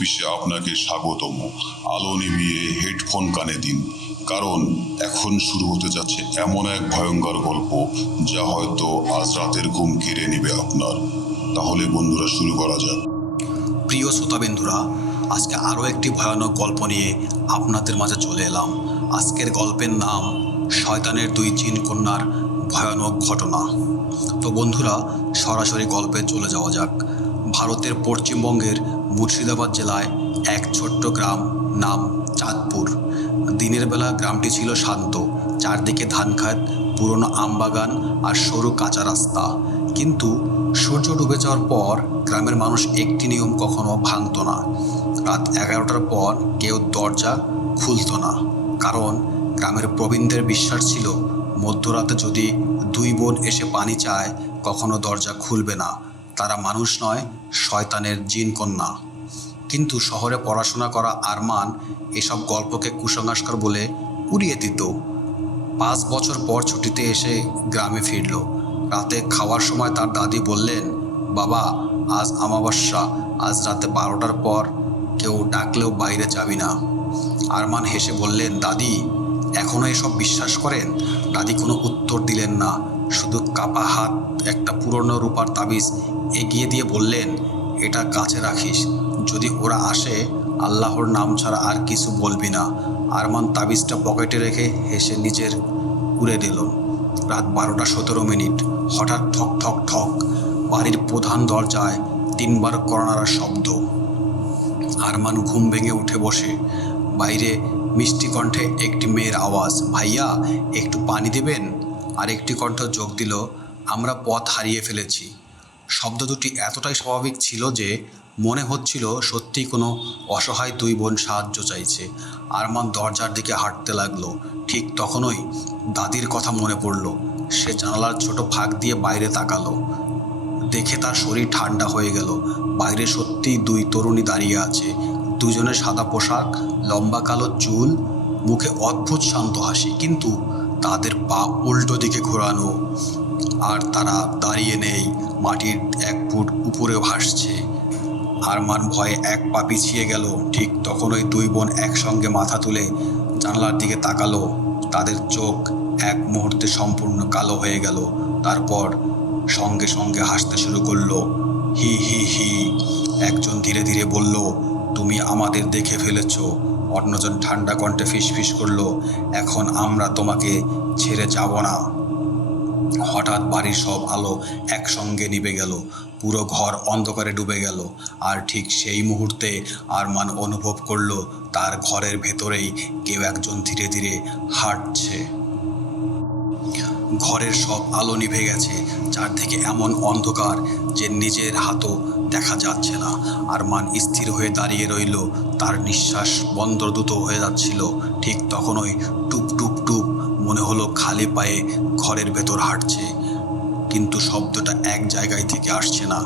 অফিসে আপনাকে স্বাগতম। আলো নিভিয়ে হেডফোন কানে দিন, কারণ এখন শুরু হতে যাচ্ছে এমন এক ভয়ঙ্কর গল্প যা হয়তো আজ রাতের ঘুম কেড়ে নেবে আপনার। তাহলে বন্ধুরা, শুরু করা যাক। প্রিয় শ্রোতাবিন্দুরা, আজকে আরও একটি ভয়ানক গল্প নিয়ে আপনাদের মাঝে চলে এলাম। আজকের গল্পের নাম শয়তানের দুই জিন কন্যার ভয়ানক ঘটনা। তো বন্ধুরা, সরাসরি গল্পে চলে যাওয়া যাক। ভারতের পশ্চিমবঙ্গের মুর্শিদাবাদ জেলায় এক ছোট্ট গ্রাম, নাম চাঁদপুর। দিনের বেলা গ্রামটি ছিল শান্ত, চারদিকে ধানক্ষেত, পুরনো আমবাগান আর সরু কাঁচা রাস্তা। কিন্তু সূর্য ডুবে যাওয়ার পর গ্রামের মানুষ একটি নিয়ম কখনো ভাঙত না। রাত 11টার পর কেউ দরজা খুলত না, কারণ গ্রামের প্রবীণদের বিশ্বাস ছিল মধ্যরাতে যদি দুই বোন এসে পানি চায় কখনো দরজা খুলবে না। তারা মানুষ নয়, শয়তানের জিন কন্যা। কিন্তু শহরে পড়াশোনা করা আরমান এসব গল্পকে কুসংস্কার বলে উড়িয়ে দিত। 5 বছর পর ছুটিতে এসে গ্রামে ফিরল। রাতে খাওয়ার সময় তার দাদি বললেন, বাবা, আজ অমাবস্যা, আজ রাতে 12টার পর কেউ ডাকলেও বাইরে যাবি না। আরমান হেসে বললেন, দাদি, এখনও এসব বিশ্বাস করেন? দাদি কোনো উত্তর দিলেন না, শুধু কাপা হাত একটা পুরনো রূপার তাবিজ এগিয়ে দিয়ে বললেন, এটা কাছে রাখিস, যদি ওরা আসে আল্লাহর নাম ছাড়া আর কিছু বলবি না। আরমান তাবিজটা পকেটে রেখে হেসে নিজের উড়ে দিল। রাত 12:17। হঠাৎ ঠক ঠক ঠক, বাড়ির প্রধান দরজায় 3বার করোনার শব্দ। আরমান ঘুম ভেঙে উঠে বসে। বাইরে মিষ্টি কণ্ঠে একটি মেয়ের আওয়াজ, ভাইয়া, একটু পানি দেবেন? আর একটি কণ্ঠ যোগ দিল, আমরা পথ হারিয়ে ফেলেছি। শব্দ দুটি এতটাই স্বাভাবিক ছিল যে মনে হচ্ছিল সত্যিই কোনো অসহায় দুই বোন সাহায্য চাইছে। আরমান দরজার দিকে হাঁটতে লাগলো। ঠিক তখনই দাদির কথা মনে পড়ল। সে জানালার ছোট ফাঁক দিয়ে বাইরে তাকালো। দেখে তার শরীর ঠান্ডা হয়ে গেল। বাইরে সত্যিই দুই তরুণী দাঁড়িয়ে আছে। দুজনের সাদা পোশাক, লম্বা কালো চুল, মুখে অদ্ভুত শান্ত হাসি, কিন্তু তাদের পা উল্টো দিকে ঘোরানো, আর তারা দাঁড়িয়ে নেই, মাটির 1 ফুট উপরে ভাসছে। আরমান ভয়ে 1 পা পিছিয়ে গেল। ঠিক তখনই দুই বোন একসঙ্গে মাথা তুলে জানালার দিকে তাকালো। তাদের চোখ এক মুহূর্তে সম্পূর্ণ কালো হয়ে গেল, তারপর সঙ্গে সঙ্গে হাসতে শুরু করলো। হি হি হি। একজন ধীরে ধীরে বলল, তুমি আমাদের দেখে ফেলেছ। অন্যজন ঠান্ডা কণ্ঠে ফিসফিস করলো, এখন আমরা তোমাকে ছেড়ে যাব না। হঠাৎ বাড়ির সব আলো একসঙ্গে নিভে গেল, পুরো ঘর অন্ধকারে ডুবে গেল। আর ঠিক সেই মুহূর্তে আরমান অনুভব করলো তার ঘরের ভেতরেই কেউ একজন ধীরে ধীরে হাঁটছে। ঘরের সব আলো নিভে গেছে, চারদিকে এমন অন্ধকার যে নিজের হাতও দেখা যাচ্ছে না। আরমান স্থির হয়ে দাঁড়িয়ে রইল, তার নিঃশ্বাস বন্ধ দ্রুত হয়ে যাচ্ছিল। ঠিক তখনই টুপ টুপ টুপ মনে হলো খালি পায়ে ঘরের ভেতর হাঁটছে, কিন্তু শব্দটা এক জায়গায় থেকে আসছে না।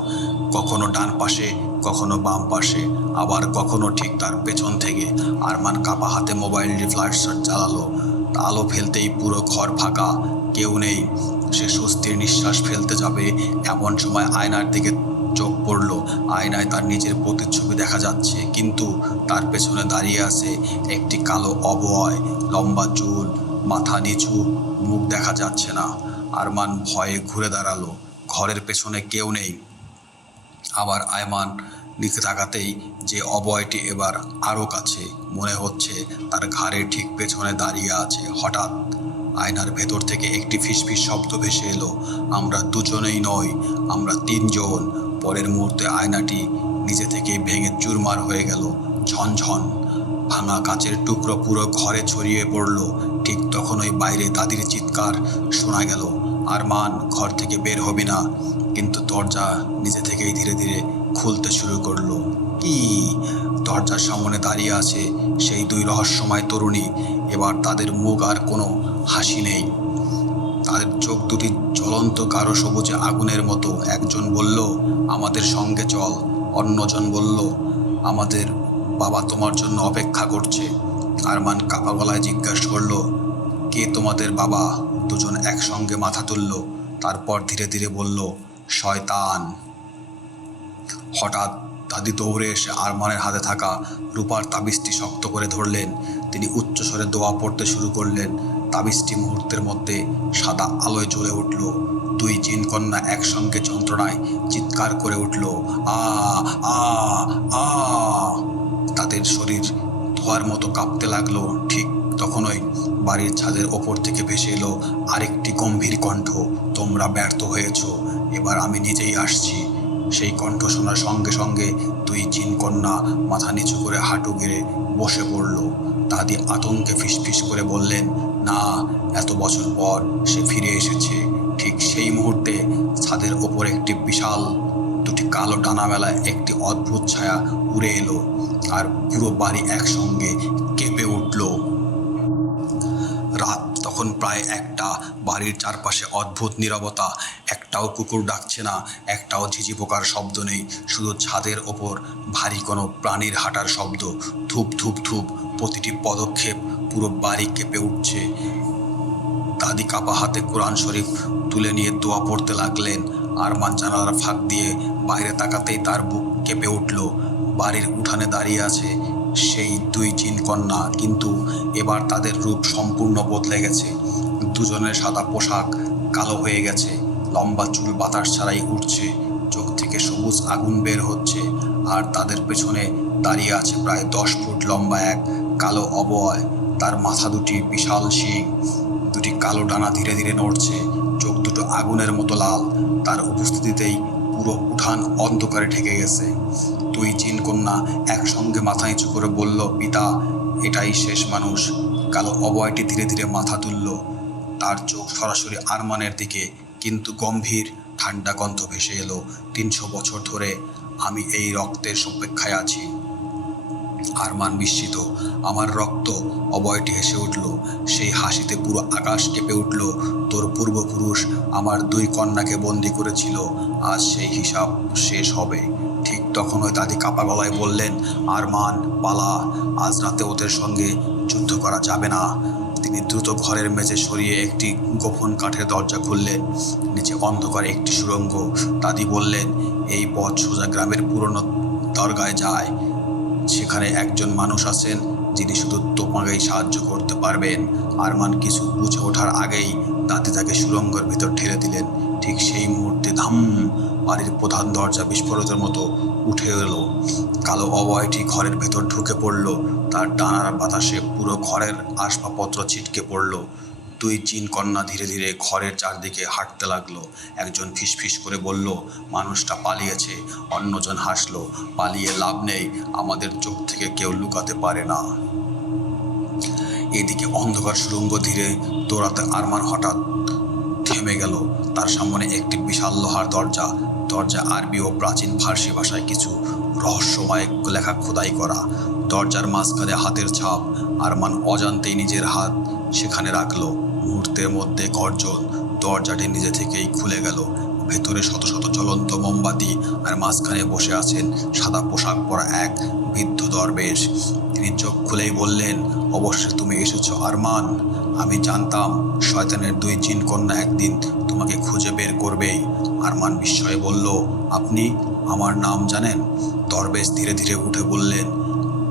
কখনো ডান পাশে, কখনো বাম পাশে, আবার কখনো ঠিক তার পেছন থেকে। আরমান কাপা হাতে মোবাইলের ফ্ল্যাশ জ্বালালো। আলো ফেলতেই পুরো ঘর ফাঁকা, কেউ নেই। সে স্বস্তির নিঃশ্বাস ফেলতে যাবে, এমন সময় আয়নার দিকে চোখ পড়ল। আয়নায় তার নিজের প্রতিচ্ছবি দেখা যাচ্ছে, কিন্তু তার পেছনে দাঁড়িয়ে আছে একটি কালো অবয়ব, লম্বা চুল, মাথা নিচু, মুখ দেখা যাচ্ছে না। আরমান ভয়ে ঘুরে দাঁড়ালো। ঘরের পেছনে কেউ নেই। আবার আরমান নিচে তাকাতেই যে অবয়বটি এবার আরও কাছে, মনে হচ্ছে তার ঘাড়ের ঠিক পেছনে দাঁড়িয়ে আছে। হঠাৎ আয়নার ভেতর থেকে একটি ফিসফিস শব্দ ভেসে এলো, আমরা দুজনেই নই, আমরা 3 জন। পরের মুহূর্তে আয়নাটি নিজে থেকেই ভেঙে চুরমার হয়ে গেল। ঝনঝন ভাঙা কাচের টুকরো পুরো ঘরে ছড়িয়ে পড়ল। ঠিক তখনই বাইরে দাদির চিৎকার শোনা গেল, আরমান, ঘর থেকে বের হবি না। কিন্তু দরজা নিজে থেকেই ধীরে ধীরে খুলতে শুরু করলো। কি? দরজার সামনে দাঁড়িয়ে আছে সেই দুই রহস্যময় তরুণী। এবার তাদের মুখ আর কোনো হাসি নেই, তাদের চোখ দুটি জ্বলন্ত গাঢ় সবুজে আগুনের মতো। একজন বলল, আমাদের সঙ্গে চল। অন্যজন বলল, আমাদের বাবা তোমার জন্য অপেক্ষা করছে। আরমান কাপা গলায় জিজ্ঞাসা করলো, কে তোমাদের বাবা? দুজন একসঙ্গে মাথা তুলল, তারপর ধীরে ধীরে বলল, শয়তান। হঠাৎ দাদি দৌড়ে এসে আরমানের হাতে থাকা রূপার তাবিজটি শক্ত করে ধরলেন। তিনি উচ্চস্বরে দোয়া পড়তে শুরু করলেন। তাবিজটি মুহূর্তের মধ্যে সাদা আলোয় জ্বলে উঠল। দুই জিন কন্যা একসঙ্গে যন্ত্রণায় চিৎকার করে উঠল, আ আ আ। তাদের শরীর ধোয়ার মতো কাঁপতে লাগলো। ঠিক তখনই বাড়ির ছাদের ওপর থেকে ভেসে এলো আরেকটি গম্ভীর কণ্ঠ, তোমরা ব্যর্থ হয়েছ, এবার আমি নিজেই আসছি। সেই কণ্ঠ শোনার সঙ্গে সঙ্গে দুই জিন কন্যা মাথা নিচু করে হাঁটু গেড়ে বসে পড়ল। দাদি আতঙ্কে ফিসফিস করে বললেন, না, এত বছর পর সে ফিরে এসেছে। ঠিক সেই মুহূর্তে ছাদের ওপর একটি বিশাল দুটি কালো ডানামেলায় একটি অদ্ভুত ছায়া উড়ে এলো, আর পুরো বাড়ি একসঙ্গে কেঁপে উঠল। রাত তখন প্রায় 1টা। বাড়ির চারপাশে অদ্ভুত নীরবতা। একটাও কুকুর ডাকছে না, একটাও ঝিঝি পোকার শব্দ নেই। শুধু ছাদের ওপর ভারী কোনো প্রাণীর হাঁটার শব্দ। ধূপ ধূপ ধূপ, প্রতিটি পদক্ষেপ পুরো বাড়ি কেঁপে উঠছে। দাদি কাপা হাতে কোরআন শরীফ তুলে নিয়ে দোয়া পড়তে লাগলেন। আরমান জানালার ফাঁক দিয়ে বাইরে তাকাতেই তার বুক কেঁপে উঠল। বাড়ির উঠানে দাঁড়িয়ে আছে সেই দুই জিন কন্যা, কিন্তু এবার তাদের রূপ সম্পূর্ণ বদলে গেছে। দুজনের সাদা পোশাক কালো হয়ে গেছে, লম্বা চুল বাতাস ছাড়াই উঠছে, চোখ থেকে সবুজ আগুন বের হচ্ছে, আর তাদের পেছনে দাঁড়িয়ে আছে প্রায় 10 ফুট লম্বা এক কালো অবয়ব। তার মাথা দুটি বিশাল শিং, দুটি কালো ডানা ধীরে ধীরে নড়ছে, চোখ দুটো আগুনের মতো লাল। তার উপস্থিতিতেই পুরো উঠান অন্ধকারে ঢেকে গেছে। দুই জিন কন্যা একসঙ্গে মাথা নিচু করে বলল, পিতা, এটাই শেষ মানুষ। কালো অবয়টি ধীরে ধীরে মাথা তুলল। তার চোখ সরাসরি আরমানের দিকে, কিন্তু গম্ভীর ঠান্ডা কণ্ঠ ভেসে এলো, 300 বছর ধরে আমি এই রক্তের অপেক্ষায় আছি। আরমান বিস্মিত, আমার রক্ত? অবয়টি হেসে উঠল। সেই হাসিতে পুরো আকাশ কেঁপে উঠল। তোর পূর্বপুরুষ আমার 2 কন্যাকে বন্দি করেছিল, আজ সেই হিসাব শেষ হবে। ঠিক তখনই দাদি কাপা গলায় বললেন, আরমান, পালা, আজ রাতে ওদের সঙ্গে যুদ্ধ করা যাবে না। তিনি দ্রুত ঘরের মেঝে সরিয়ে একটি গোপন কাঠের দরজা খুললেন। নিচে অন্ধকার একটি সুড়ঙ্গ। দাদি বললেন, এই পথ সোজা গ্রামের পুরনো দরগায় যায়। সেখানে একজন মানুষ আছেন যিনি শুধু তোমাকেই সাহায্য করতে পারবেন। আরমান কিছু বুঝে ওঠার আগেই দাদি তাকে সুড়ঙ্গের ভিতর ঠেলে দিলেন। ঠিক সেই মুহূর্তে ধাম, বাড়ির প্রধান দরজা বিস্ফোরণের মতো উঠে এলো। কালো অবয়টি ঘরের ভেতর ঢুকে পড়ল। তার ডানার বাতাসে পুরো ঘরের আসবাবপত্র ছিটকে পড়ল। 2 জিন কন্যা ধীরে ধীরে ঘরের চারদিকে হাঁটতে লাগলো। একজন ফিসফিস করে বলল, মানুষটা পালিয়েছে। অন্যজন হাসলো, পালিয়ে লাভ নেই, আমাদের চোখ থেকে কেউ লুকাতে পারে না। এদিকে অন্ধকার সুড়ঙ্গ ধীরে দৌড়াতে আরমান হঠাৎ থেমে গেল। তার সামনে একটি বিশাল লোহার দরজা। দরজা আরবি ও প্রাচীন ফার্সি ভাষায় কিছু রহস্যময় লেখা খোদাই করা। দরজার মাঝখানে হাতের ছাপ। আরমান অজান্তেই নিজের হাত সেখানে রাখলো। মুহূর্তের মধ্যে গর্জন, দরজাটি নিজে থেকেই খুলে গেল। ভেতরে শত শত জ্বলন্ত মোমবাতি, আর মাঝখানে বসে আছেন সাদা পোশাক পরা এক বৃদ্ধ দরবেশ। তিনি চোখ খুলেই বললেন, অবশ্যই তুমি এসেছো আরমান। আমি জানতাম শয়তানের 2 জিন কন্যা একদিন তোমাকে খুঁজে বের করবেই। আরমান বিস্ময়ে বলল, আপনি আমার নাম জানেন? দরবেশ ধীরে ধীরে উঠে বললেন।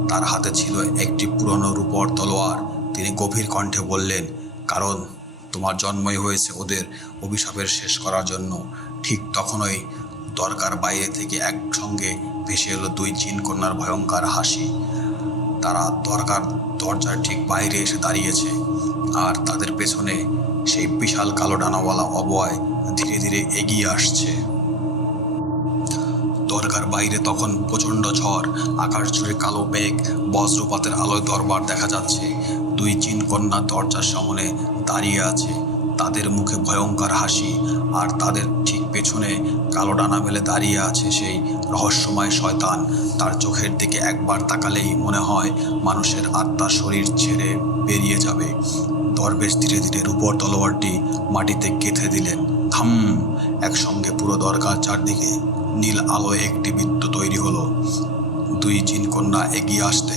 তার হাতে ছিল একটি পুরনো রূপোর তলোয়ার। তিনি গভীর কণ্ঠে বললেন, কারণ তোমার জন্মই হয়েছে ওদের অভিশাপের শেষ করার জন্য। ঠিক তখনই দরগার বাইরে থেকে একসঙ্গে ভেসে এলো 2 জিন কন্যার ভয়ঙ্কর হাসি। তারা দরগার দরজার ঠিক বাইরে এসে দাঁড়িয়েছে, আর তাদের পেছনে সেই বিশাল কালো ডানাওয়ালা অবয় ধীরে ধীরে এগিয়ে আসছে। দরগার বাইরে তখন প্রচণ্ড ঝড়, আকাশ জুড়ে কালো মেঘ, বজ্রপাতের আলোয় দরবার দেখা যাচ্ছে। 2 জিন কন্যা দরজার সামনে দাঁড়িয়ে আছে, তাদের মুখে ভয়ঙ্কর হাসি, আর তাদের ঠিক পেছনে কালো ডানা মেলে দাঁড়িয়ে আছে সেই রহস্যময় শয়তান। তার চোখের দিকে একবার তাকালেই মনে হয় মানুষের আত্মা শরীর ছেড়ে বেরিয়ে যাবে। দরবেশ ধীরে ধীরে রূপোর তলোয়ারটি মাটিতে গেঁথে দিলেন। থাম, একসঙ্গে পুরো দরগার চারদিকে নীল আলোয় একটি বৃত্ত তৈরি হলো। 2 জিন কন্যা এগিয়ে আসতে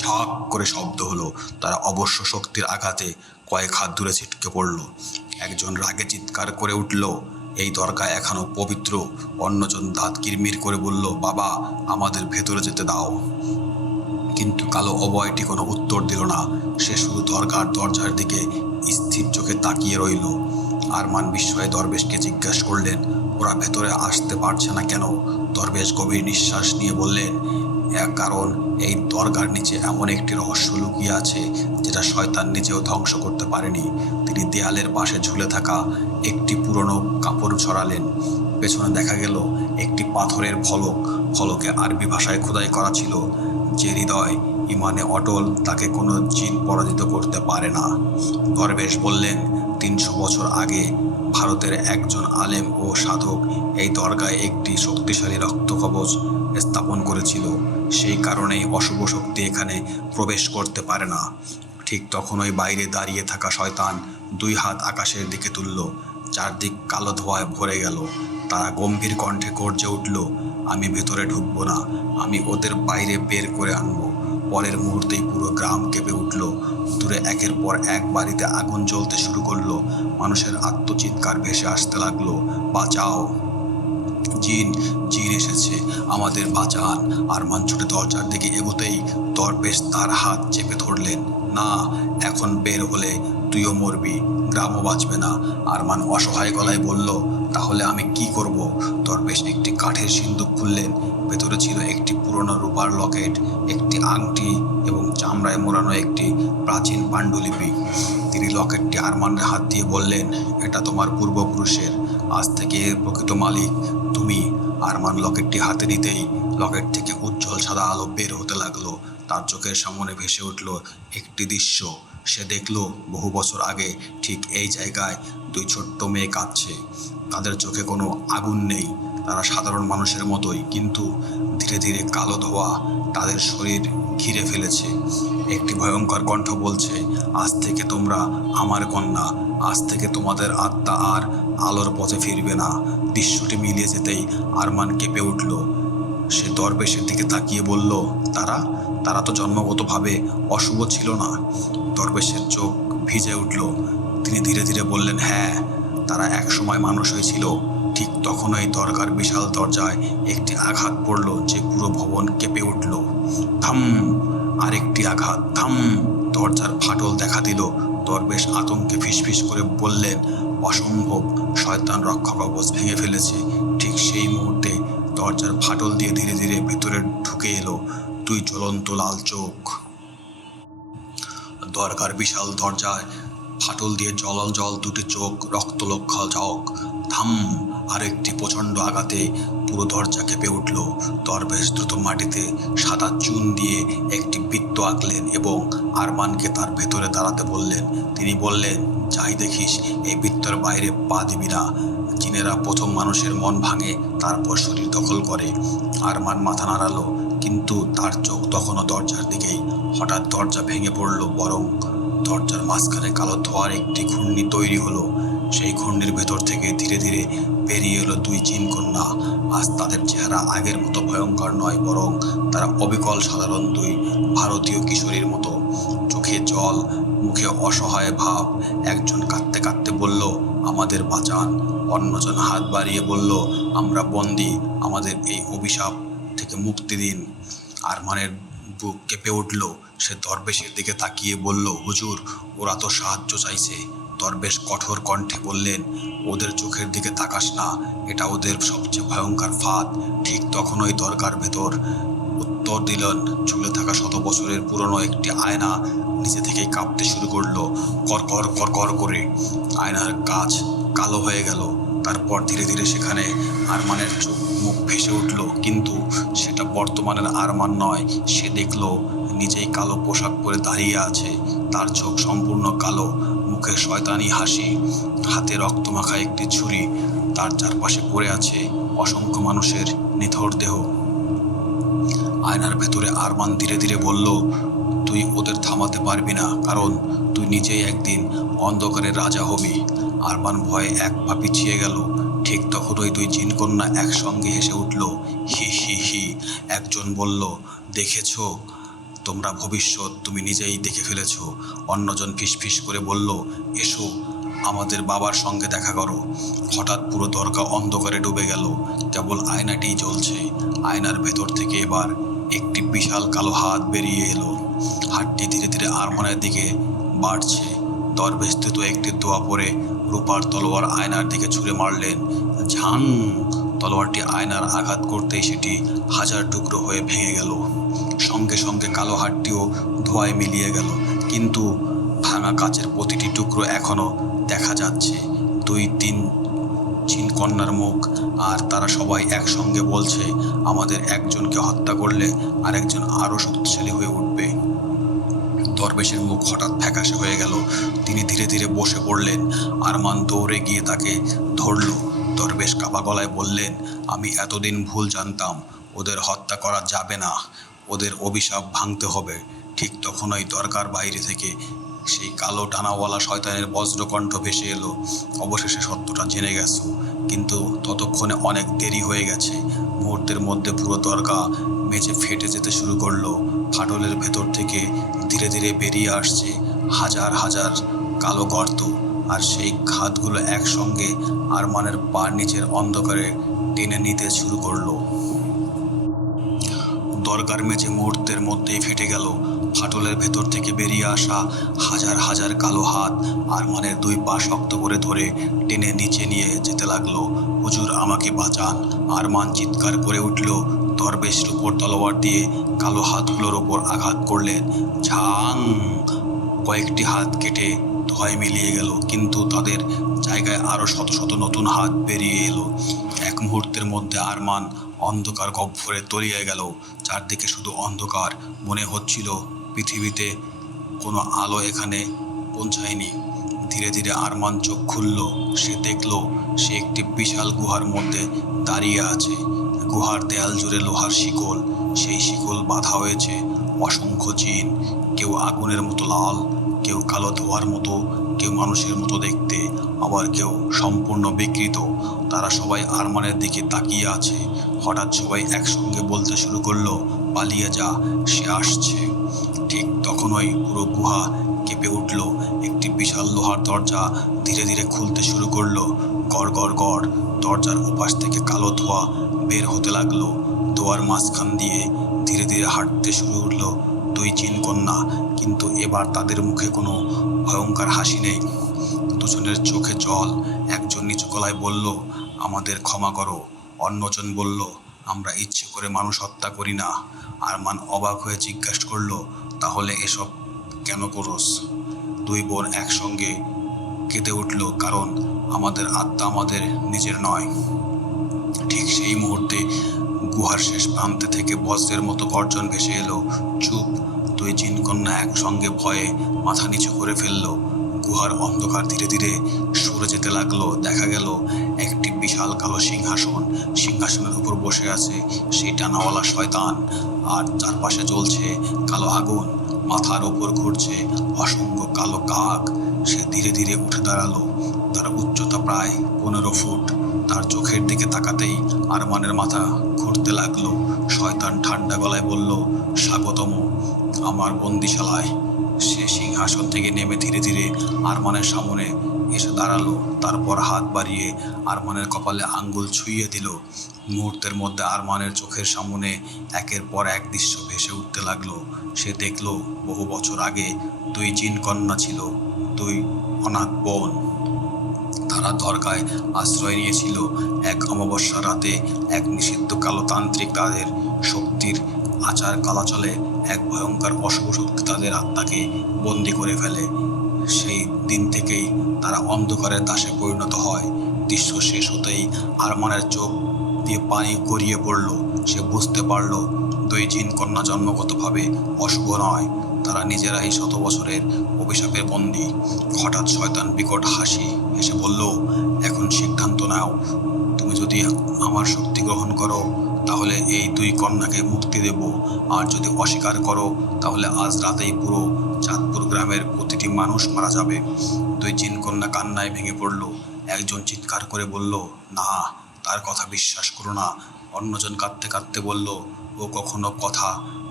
ঝাঁক করে শব্দ হলো। তারা অবশ্য শক্তির আঘাতে কয়েক হাত দূরে ছিটকে পড়ল। একজন রাগে চিৎকার করে উঠল, এই দরগা এখনো পবিত্র। অন্যজন দাঁত কিরমির করে বলল, বাবা, আমাদের ভেতরে যেতে দাও। কিন্তু কালো অবয়টি কোনো উত্তর দিল না। সে শুধু দরগার দরজার দিকে স্থির চোখে তাকিয়ে রইল। আরমান বিস্ময়ে দরবেশকে জিজ্ঞাসা করলেন, ওরা ভেতরে আসতে পারছে না কেন? দরবেশ গভীর নিঃশ্বাস নিয়ে বললেন, কারণ এই দরগার নিচে এমন একটি রহস্য লুকিয়ে আছে যেটা শয়তান নিজেও ধ্বংস করতে পারেনি। তিনি দেয়ালের পাশে ঝুলে থাকা একটি পুরনো কাপড় ছড়ালেন। পেছনে দেখা গেল একটি পাথরের ফলক। ফলকে আরবি ভাষায় খোদাই করা ছিল, যে হৃদয় ইমানে অটল তাকে কোনো জিন পরাজিত করতে পারে না। দরবেশ বললেন, 300 বছর আগে ভারতের একজন আলেম ও সাধক এই দরগায় একটি শক্তিশালী রক্তকবচ স্থাপন করেছিল। সেই কারণেই অশুভ শক্তি এখানে প্রবেশ করতে পারে না। ঠিক তখনই বাইরে দাঁড়িয়ে থাকা শয়তান 2 হাত আকাশের দিকে তুলল। চারদিক কালো ধোঁয়ায় ভরে গেল। তারা গম্ভীর কণ্ঠে গর্জে উঠল, আমি ভেতরে ঢুকবো না, আমি ওদের বাইরে বের করে আনবো। পরের মুহূর্তেই পুরো গ্রাম কেঁপে উঠল। দূরে একের পর এক বাড়িতে আগুন জ্বলতে শুরু করলো। মানুষের আত্মচিৎকার ভেসে আসতে লাগলো, বাঁচাও, জিন জিন এসেছে, আমাদের বাঁচান। আরমান ছুটে দরজার দিকে এগোতেই দরবেশ তার হাত চেপে ধরলেন, না, এখন বের হলে তুইও মরবি, গ্রামও বাঁচবে না। আরমান অসহায় গলায় বলল, তাহলে আমি কি করব? দরবেশ একটি কাঠের সিন্দুক খুললেন। ভেতরে ছিল একটি পুরনো রূপার লকেট, একটি আংটি এবং চামড়ায় মোড়ানো একটি প্রাচীন পাণ্ডুলিপি। তিনি লকেটটি আরমানের হাত দিয়ে বললেন, এটা তোমার পূর্বপুরুষের, আজ থেকে এর প্রকৃত মালিক তুমি। আরমান লকেটটি হাতে নিতেই লকেট থেকে উজ্জ্বল সাদা আলো বের হতে লাগলো। তার চোখের সামনে ভেসে উঠল একটি দৃশ্য। সে দেখল বহু বছর আগে ঠিক এই জায়গায় 2 ছোট্ট মেয়ে কাঁদছে। তাদের চোখে কোনো আগুন নেই, তারা সাধারণ মানুষের মতোই, কিন্তু ধীরে ধীরে কালো ধোঁয়া তাদের শরীর ঘিরে ফেলেছে। একটি ভয়ঙ্কর কণ্ঠ বলছে, আজ থেকে তোমরা আমার কন্যা, আজ থেকে তোমাদের আত্মা আর আলোর পথে ফিরবে না। দৃশ্যটি মিলিয়ে যেতেই আরমান কেঁপে উঠল। সে দরবেশের দিকে তাকিয়ে বলল, তারা তো জন্মগতভাবে অশুভ ছিল না। দরবেশের চোখ ভিজে উঠল। তিনি ধীরে ধীরে বললেন, হ্যাঁ, তারা একসময় মানুষ হয়েছিল। ঠিক তখনই দরগার বিশাল দরজায় একটি আঘাত পড়ল, যে পুরো ভবন কেঁপে উঠল। থাম! আরেকটি আঘাত, থাম! দরজার ফাটল দেখা দিল। দরবেশ আতঙ্কে ফিসফিস করে বললেন, অসম্ভব, শয়তান রক্ষা কবচ ভেঙে ফেলেছে। ঠিক সেই মুহূর্তে দরজার ফাটল দিয়ে ধীরে ধীরে ভিতরে ঢুকে এলো 2 জ্বলন্ত লাল চোখ। দরগার বিশাল দরজায় ফাটল দিয়ে জল 2টি চোখ, রক্তলক্ষা চোখ। থাম! আরেকটি প্রচণ্ড আঘাতে পুরো দরজা কেঁপে উঠল। দরবেশ দ্রুত মাটিতে সাদা চুন দিয়ে একটি বৃত্ত আঁকলেন এবং আরমানকে তার ভেতরে দাঁড়াতে বললেন। তিনি বললেন, যাই দেখিস, এই বৃত্তের বাইরে পা দিবি না। জিনেরা প্রথম মানুষের মন ভাঙে, তারপর শরীর দখল করে। আরমান মাথা নাড়ালো, কিন্তু তার চোখ তখনও দরজার দিকেই। হঠাৎ দরজা ভেঙে পড়ল, বরং দরজার মাঝখানে কালো ধোঁয়ার একটি ঘূর্ণি তৈরি হলো। সেই ঘূর্ণির ভেতর থেকে ধীরে ধীরে বেরিয়ে এলো 2 জিন কন্যা। আজ তাদের চেহারা আগের মতো ভয়ঙ্কর নয়, বরং তারা অবিকল সাধারণ 2 ভারতীয় কিশোরীর মতো। চোখে জল, মুখে অসহায় ভাব। একজন কাঁদতে কাঁদতে বলল, আমাদের বাঁচান। অন্যজন হাত বাড়িয়ে বলল, আমরা বন্দী, আমাদের এই অভিশাপ থেকে মুক্তি দিন। আরমানের বুক কেঁপে উঠল। সে দরবেশের দিকে তাকিয়ে বলল, হুজুর, ওরা তো সাহায্য চাইছে। দরবেশ কঠোর কণ্ঠে বললেন, ওদের চোখের দিকে তাকাস না, এটা ওদের সবচেয়ে ভয়ঙ্কর ফাঁদ। ঠিক তখনই দরগার ভেতর উত্তর দিলেন ঝুলে থাকা 100 বছরের পুরনো একটি আয়না নিজে থেকেই কাঁপতে শুরু করলো, কর কর কর কর করে। আয়নার কাঁচ কালো হয়ে গেল। তারপর ধীরে ধীরে সেখানে আরমানের চোখ মুখ ভেসে উঠল, কিন্তু সেটা বর্তমানের আরমান নয়। সে দেখল নিজেই কালো পোশাক পরে দাঁড়িয়ে আছে। তার চোখ সম্পূর্ণ কালো, মুখে শয়তানি হাসি, হাতে রক্তমাখা একটি ছুরি। তার চারপাশে পড়ে আছে অসংখ্য মানুষের নিথর দেহ। আয়নার ভেতরে আরমান ধীরে ধীরে বলল, তুই ওদের থামাতে পারবি না, কারণ তুই নিজেই একদিন অন্ধকারের রাজা হবি। আরমান ভয়ে এক পা পিছিয়ে গেল। ঠিক তখনই 2 জিনকন্যা একসঙ্গে হেসে উঠল, হি হি হি। একজন বলল, দেখেছ, তোমরা ভবিষ্যৎ তুমি নিজেই দেখে ফেলেছ। অন্যজন ফিসফিস করে বলল, এসো, আমাদের বাবার সঙ্গে দেখা করো। হঠাৎ পুরো দরগা অন্ধকারে ডুবে গেল, কেবল আয়নাটিই জ্বলছে। আয়নার ভেতর থেকে এবার একটি বিশাল কালো হাত বেরিয়ে এলো। হাতটি ধীরে ধীরে আরমানের দিকে বাড়ছে। দরবেশ দ্রুত একটি দোয়া পরে রূপার তলোয়ার আয়নার দিকে ছুঁড়ে মারলেন। ঝাং! তলোয়ারটি আয়নার আঘাত করতেই সেটি হাজার টুকরো হয়ে ভেঙে গেল। সঙ্গে সঙ্গে কালো হাতটিও ধোঁয়ায় মিলিয়ে গেল, কিন্তু ভাঙা কাচের প্রতিটি টুকরো এখনো দেখা যাচ্ছে। 2-3 জিন কন্যার মুখ, আর তারা সবাই একসঙ্গে বলছে, আমাদের একজনকে হত্যা করলে আরেকজন আরও শক্তিশালী হয়ে উঠবে। দরবেশের মুখ হঠাৎ ফ্যাকাশে হয়ে গেল। তিনি ধীরে ধীরে বসে পড়লেন। আরমান দৌড়ে গিয়ে তাকে ধরল। দরবেশ কাপা গলায় বললেন, আমি এতদিন ভুল জানতাম। ওদের হত্যা করা যাবে না, ওদের অভিশাপ ভাঙতে হবে। ঠিক তখনই দরগার বাইরে থেকে সেই কালো ডানাওয়ালা শয়তানের বজ্রকণ্ঠ ভেসে এলো। অবশেষে সত্যটা জেনে গেছো, কিন্তু ততক্ষণে অনেক দেরি হয়ে গেছে। মুহূর্তের মধ্যে পুরো দরগা মেঝে ফেটে যেতে শুরু করলো। ফাটলের ভেতর থেকে ধীরে ধীরে বেরিয়ে আসছে হাজার হাজার কালো গর্ত, আর সেই ঘাতগুলো একসঙ্গে আরমানের পার নিচের অন্ধকারে টেনে নিতে শুরু করলো। দরগার মেঝে মুহূর্তের মধ্যেই ফেটে গেল। ফাটলের ভেতর থেকে বেরিয়ে আসা হাজার হাজার কালো হাত আরমানের 2 পা শক্ত করে ধরে টেনে নিচে নিয়ে যেতে লাগলো। হুজুর, আমাকে বাঁচান! আরমান চিৎকার করে উঠল। দরবেশের উপর তলোয়ার দিয়ে কালো হাতগুলোর ওপর আঘাত করলেন। ঝাং! কয়েকটি হাত কেটে ধোঁয়ায় মিলিয়ে গেল, কিন্তু তাদের জায়গায় আরও শত শত নতুন হাত বেরিয়ে এলো। এক মুহূর্তের মধ্যে আরমান অন্ধকার গহ্বরে তলিয়ে গেল। চারদিকে শুধু অন্ধকার। মনে হচ্ছিল পৃথিবীতে কোনো আলো এখানে পৌঁছায়নি। ধীরে ধীরে আরমান চোখ খুলল। সে দেখল সে একটি বিশাল গুহার মধ্যে দাঁড়িয়ে আছে। গুহার দেয়াল জুড়ে লোহার শিকল। সেই শিকল বাঁধা হয়েছে অসংখ্য জিন, কেউ আগুনের মতো লাল, কেউ কালো ধোঁয়ার মতো, কেউ মানুষের মতো দেখতে, আবার কেউ সম্পূর্ণ বিকৃত। তারা সবাই আরমানের দিকে তাকিয়ে আছে। হঠাৎ সবাই একসঙ্গে বলতে শুরু করলো, পালিয়ে যা, সে আসছে। ঠিক তখনই পুরো গুহা কেঁপে উঠল। একটি বিশাল লোহার দরজা ধীরে ধীরে খুলতে শুরু করলো। গড় গড় গড়। দরজার ওপাশ থেকে কালো ধোঁয়া বের হতে লাগলো। ধোঁয়ার মাঝখান দিয়ে ধীরে ধীরে হাঁটতে শুরু করলো 2 জিন কন্যা, কিন্তু এবার তাদের মুখে কোনো ভয়ঙ্কর হাসি নেই। দুজনের চোখে জল। একজন নিচু গলায় বলল, আমাদের ক্ষমা করো। অন্যজন বলল, আমরা ইচ্ছে করে মানুষ হত্যা করি না। আরমান অবাক হয়ে জিজ্ঞাসা করলো, তাহলে এসব কেন করোস? 2 বোন একসঙ্গে কেঁদে উঠল, কারণ আমাদের আত্মা আমাদের নিজের নয়। ঠিক সেই মুহূর্তে গুহার শেষ প্রান্তে থেকে বজ্রের মতো গর্জন ভেসে এলো। চুপ! 2 জিন কন্যা একসঙ্গে ভয়ে মাথা নিচু করে ফেলল। গুহার অন্ধকার ধীরে ধীরে সরে যেতে লাগলো। দেখা গেল একটি বিশাল কালো সিংহাসন। সিংহাসনের উপর বসে আছে সেই ডানাওয়ালা শয়তান, আর চারপাশে জ্বলছে কালো আগুন। মাথার ওপর ঘুরছে অসংখ্য কালো কাক। সে ধীরে ধীরে উঠে দাঁড়ালো। তার উচ্চতা প্রায় 15 ফুট। তার চোখের দিকে তাকাতেই আরমানের মাথা ঘুরতে লাগলো। শয়তান ঠান্ডা গলায় বলল, স্বাগতম আমার বন্দিশালায়। সে সিংহাসন থেকে নেমে ধীরে ধীরে আরমানের সামনে এসে দাঁড়ালো। তারপর হাত বাড়িয়ে আরমানের কপালে আঙ্গুল ছুঁয়ে দিল। মুহূর্তের মধ্যে আরমানের চোখের সামনে একের পর এক দৃশ্য ভেসে উঠতে লাগলো। সে দেখল বহু বছর আগে 2 জিন কন্যা ছিল, 2 অনাথ বোন। তারা দরগায় আশ্রয় নিয়েছিল। এক অমাবস্যার রাতে এক নিষিদ্ধ কালো তান্ত্রিক তাদের শক্তির আচার কালাচলে এক ভয়ঙ্কর অশুভ শক্তি তাদের আত্মাকে বন্দি করে ফেলে। সেই দিন থেকেই তারা অন্ধকারের দাসে পরিণত হয়। দৃশ্য শেষ হতেই আরমানের চোখ দিয়ে পানি গড়িয়ে পড়ল। সে বুঝতে পারল 2 জিন কন্যা জন্মগতভাবে অশুভ নয়, তারা নিজেরাই শত বছরের অভিশাপের বন্দী। হঠাৎ শয়তান বিকট হাসি হেসে বলল, এখন সিদ্ধান্ত নাও। তুমি যদি আমার শক্তি গ্রহণ করো তাহলে এই 2 কন্যাকে মুক্তি দেব, আর যদি অস্বীকার করো তাহলে আজ রাতেই পুরো চাঁদপুর গ্রামের প্রতিটি মানুষ মারা যাবে। 2 জিন কন্যা কান্নায় ভেঙে পড়ল। একজন চিৎকার করে বলল, না, তার কথা বিশ্বাস করো না। অন্যজন কাঁদতে কাঁদতে বলল, ও কখনো কথা